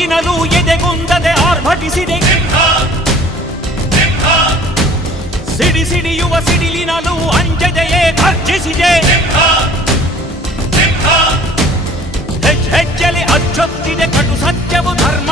ದಿಕ್ಕಿನಲ್ಲೂ ಎದೆಗುಂದದೆ ಆರ್ಭಟಿಸಿದೆ. ಸಿಡಿ ಸಿಡಿಯುವ ಸಿಡಿಲಿನಲ್ಲೂ ಅಂಜದೆಯೇ ಗರ್ಜಿಸಿದೆ. ಹೆಜ್ಜೆಲಿ ಅಚ್ಚೊತ್ತಿದೆ ಕಟು ಸತ್ಯವು ಧರ್ಮ.